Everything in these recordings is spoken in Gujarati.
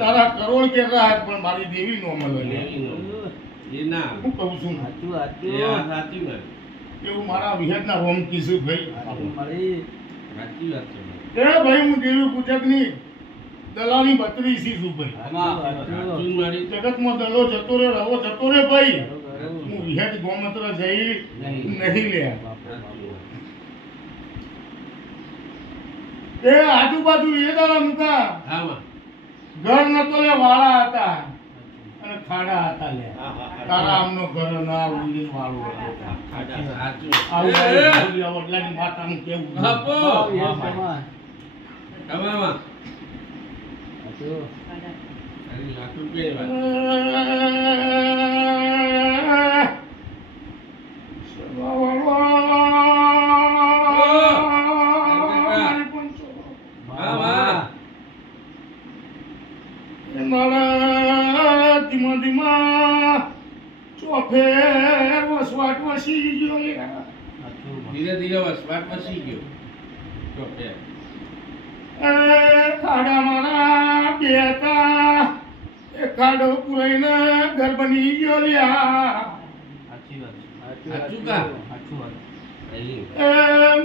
તારા કરોડ પણ મારી દેવી નો મળે. એ ના. હું કહું છું એ આ સાચી વાત. એવું મારા વિહેતના કીધું ભાઈ. સાચી વાત છે એ ભાઈ હું દેવી દલાની બત્રી સી છું ભાઈ જગતમાં દલો જતો રે રહો જતો રે ભાઈ. હું વિહેત ગોમત્ર જઈ નહીં. લે. એ આજુબાજુ એ દાડા મૂકા ઘર નતો લે વાળા હતા. અને ખાડા હતા લે. તારા આમનો ઘર ના ઉડી વાળો વડલાની માતાનું કેવું. તમામાં. લાખ ધીમા ધીમા ચોફેર વસવાટ વસી ગયો. ધીરે ધીરે વસવાટ વસી ગયો. એ ખાડા મારા બે હતા એ ખાડો પુરાઈને ઘર બની ગયો લ્યા સાચું કા? અહીં. એ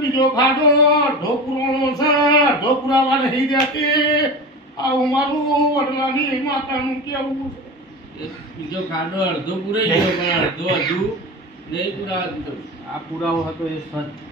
બીજો ખાડો ઢોકુરોનો છે ઢોકુરાવા નહીં દેતી આવું મારું વડલાની માતાનું કેવું છે બીજો ખાડો અડધો પૂરાઈ ગયો અડધો હજુ નહીં પૂરાવા આ પુરાવો હતો એ સચ